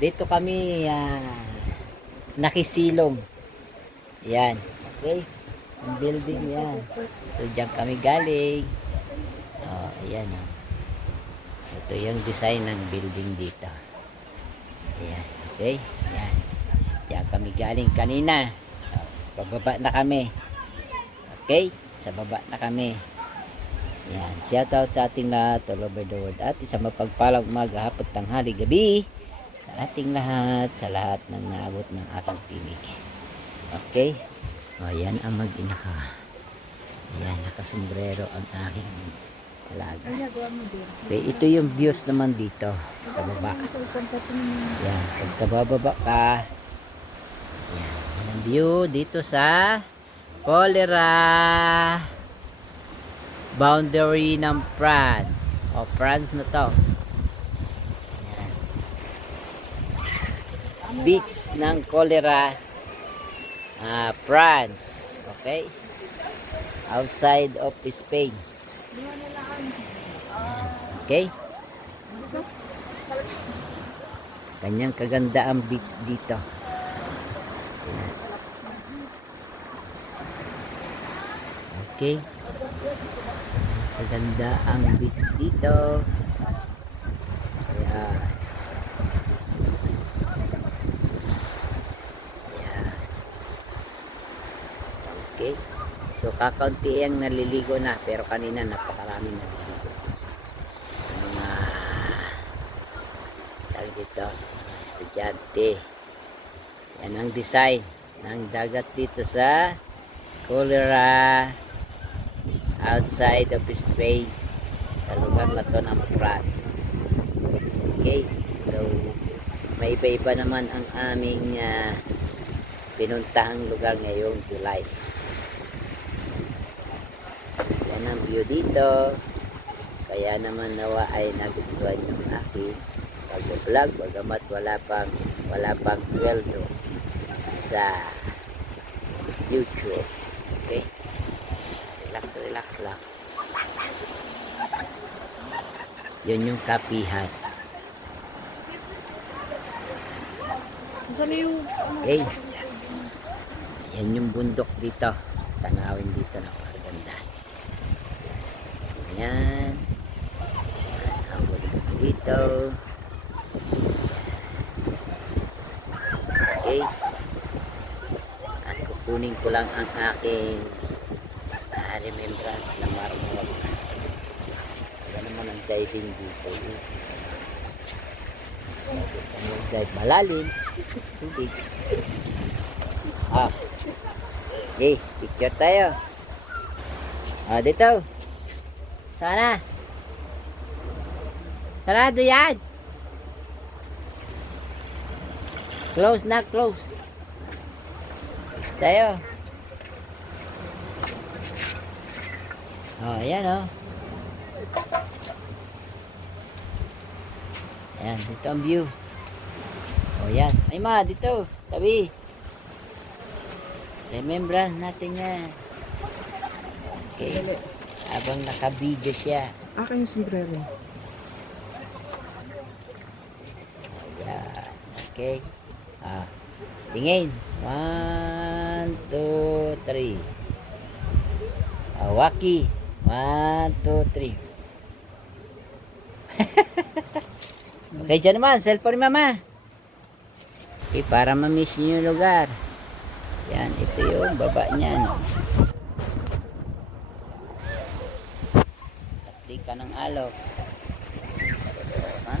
Dito kami nakisilong. Yan. Okay. Ang building yan. So diyan kami galing. Oh, ayan oh. Ito yung design ng building dito. Ayan. Okay. Ayan. Diyan kami galing kanina. Pababa na kami. Okay. Sa baba na kami. Ayan. Shout out sa ating lahat all over the world. At isang mapagpalang umaga, hapon, tanghali, gabi sa ating lahat, sa lahat ng naabot ng aking pinig. Okay. O, yan ang mag-ina ka. Ayan, nakasombrero ang aking alaga. Okay, ito yung views naman dito sa baba. Ayan, pagkabababa ka, ayan, ang view dito sa Cholera boundary ng France. O, France na to. Ayan. Beach ng Cholera, France. Okay, outside of Spain. Okay, kanyang kaganda ang beach dito. Okay, kaganda ang beach dito. Ayan. Okay. So kakaunti ang naliligo na, pero kanina napakarami naliligo. Mga tawag dito, mga estudyante. Yan ang design ng dagat dito sa Cholera outside of Spain, sa lugar na to ng France. Okay, so may iba-iba naman ang aming pinuntahang lugar ngayong July. Yan ang view dito. Kaya naman nawa ay nagustuhan yung aking pag-vlog, bagamat wala pang sweldo sa YouTube. Okay, relax lang. Yun yung kapihan. Okay, yan yung bundok dito, tanawin dito na maganda. Ayan, ang bundok dito. Okay, at kukunin ko lang ang aking remembrance na marmol. Wala naman ang diving dito. Gusto mo dive malalim, tubig. Okay, picture tayo. Dito. Sana. Sarado yan. Close na, close. Tayo. Ayan Ayan, dito ang view. Ayan. Ay ma, dito. Tabi. Remembrance natin yan. Okay. Habang naka-video siya. Akin yung sombrero. Ayan. Okay. Tingin. 1, 2, 3. Waki. 1, 2, 3. Okay, dyan naman. Cellphone ni mama. Okay, para ma-miss nyo yung lugar. Yan, ito yung baba niyan. Tapdi ka ng alok. Ha?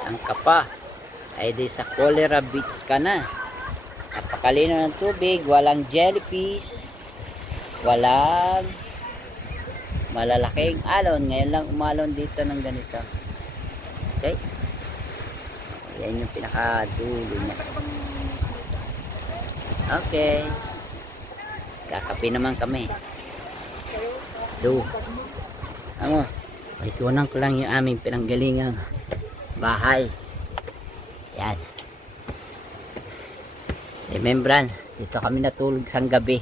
Saan ka pa? Ay di sa Cholera Beach ka na. Napakalino ng tubig, walang jellyfish, walang malalaking alon. Ngayon lang umalon dito ng ganito. Okay, yan yung pinakadulo niya. Okay, kakape naman kami. Vamos, itunan ko lang yung aming pinanggalingang bahay. Yan, remembrance Dito kami natulog sang gabi.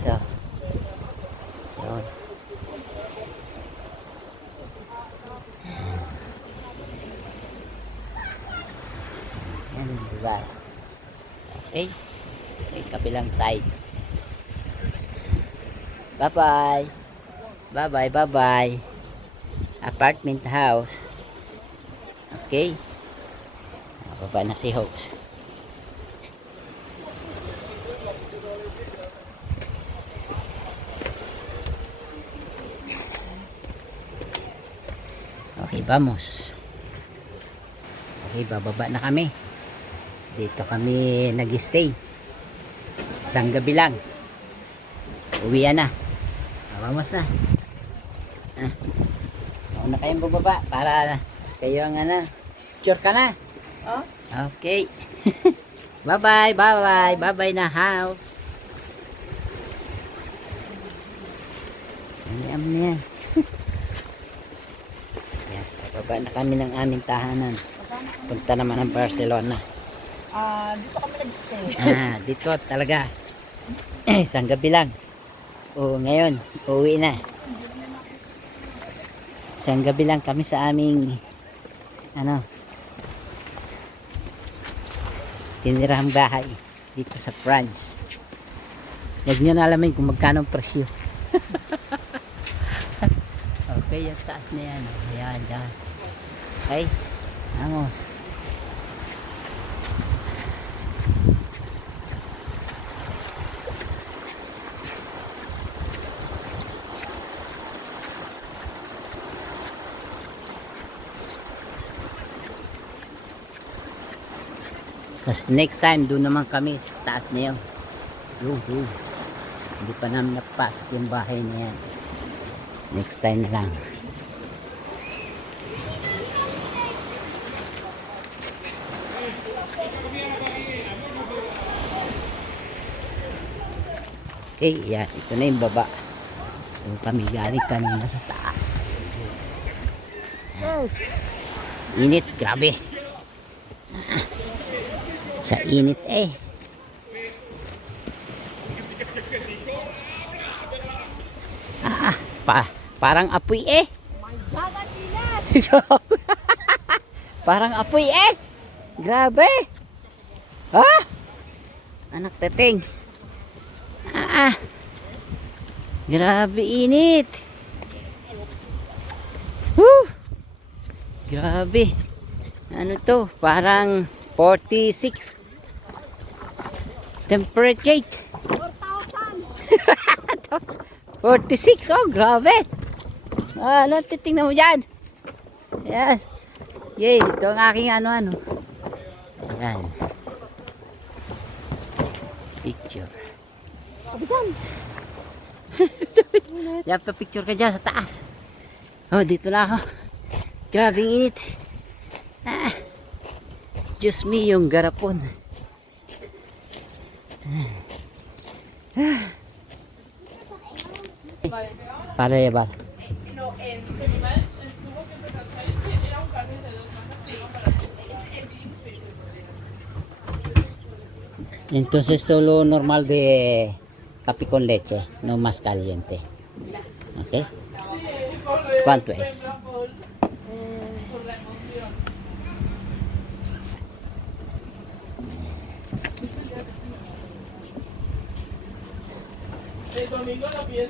Ito. Yun. Yan ang lugar. Okay. Okay, kabilang side. Bye-bye. Bye-bye, bye-bye. Apartment house. Okay. Baba na si Hopes. Okay, vamos. Okay, bababa na kami. Dito kami nag-stay. Isang gabi lang. Uwian na. Vamos na. Mauna kayong bababa para kayo ang picture ka na. Oh? Okay. Bye-bye, bye-bye. Bye-bye na house. Ayan na yan. Ayan, bababa na kami ng aming tahanan. Punta naman ng Barcelona. Dito kami nag-stay. Dito talaga. Isang gabi lang. O ngayon, uuwi na. Isang gabi lang kami sa aming tinirahang bahay dito sa France. Huwag nyo na alamin kung magkano ang presyo. Okay, yung taas na yan. Ayan, dyan. Okay, vamos. Tapos next time doon naman kami sa taas na yun. Hindi pa namin napasok yung bahay na yan. Next time na lang. Okay, yan. Ito na yung baba. Doon kami galing kanina sa taas. Init, grabe. Sa init parang apoy parang apoy grabe. Anak teteng. Grabe init. Grabe. Ano to? Parang 46 temperature. 46. Oh, grabe. Ano titingnan mo dyan? Ayan. Yay, ito ang aking ano. Ayan. Picture. Kapitan. Yan pa picture ka dyan sa taas. Oh, dito na ako. Grabe init. Diyos me, yung garapon. Para llevar. Entonces solo normal de café con leche, no más caliente. ¿Ok? ¿Cuánto es?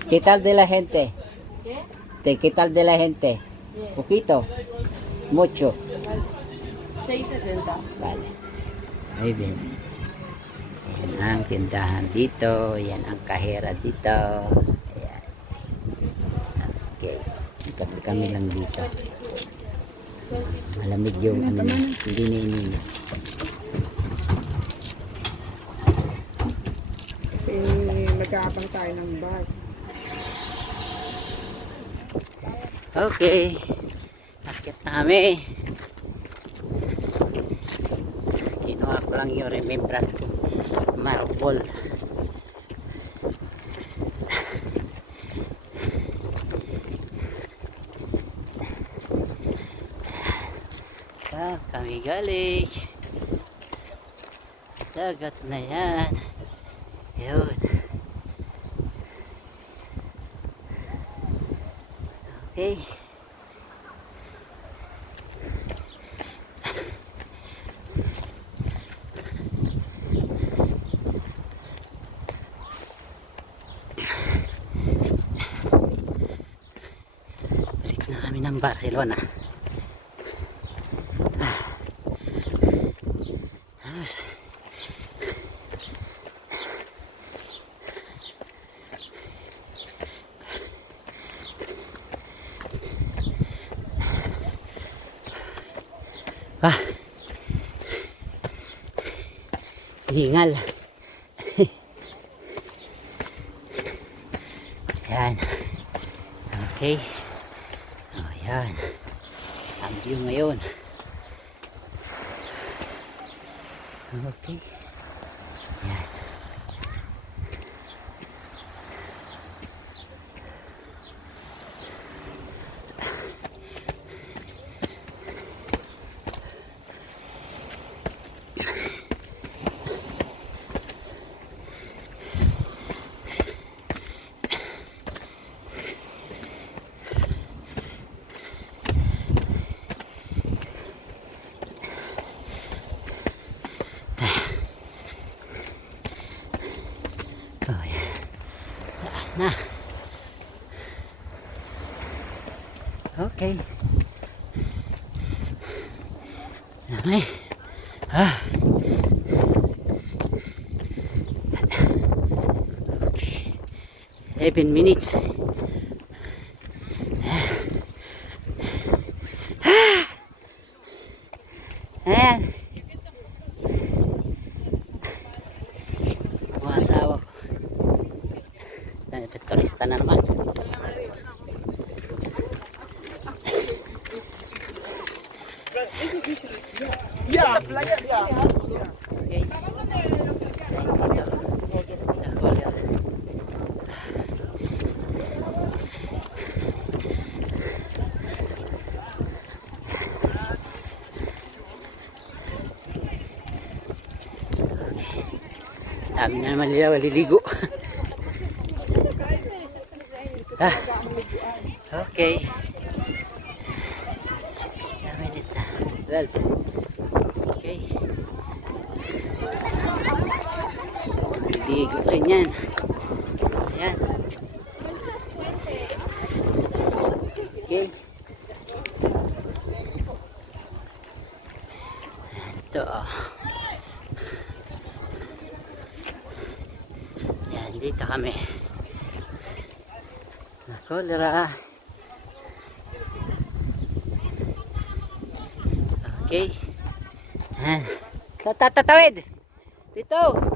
¿Qué tal de la gente? ¿Qué tal de la gente? Bien. ¿Poquito? ¿Mucho? 6.60. Vale. Muy bien. Yan ang tindahan dito. Yan ang kahera dito. Ayan. Okay. Kape kami lang dito. Malamig yung hindi na ininit. Magkaabang tayo ng bus. Okay. Akit na kami. Kinuha ko lang yung remembrance marble. Kami galing. dagat na yan. Yun. Okay. Balik na kami ng Barcelona. Vamos. Hingal. Yan. Okay. Oh, yan. Ang view ngayon. Okay. Yan. Oh, yan. Na. Okay. Okay. Okay. 11 minutes. Ayan. Mga asawa ko. Turista na naman. Yeah, playa, yeah. Okay. Dami na naman nila maliligo. Okay. Minutes na. 12. Okay. Ligo rin yan. Ayan. Okay. Ito. Yan, dito kami. Nakolera. Okay. Ayan. Tatatawid. Dito.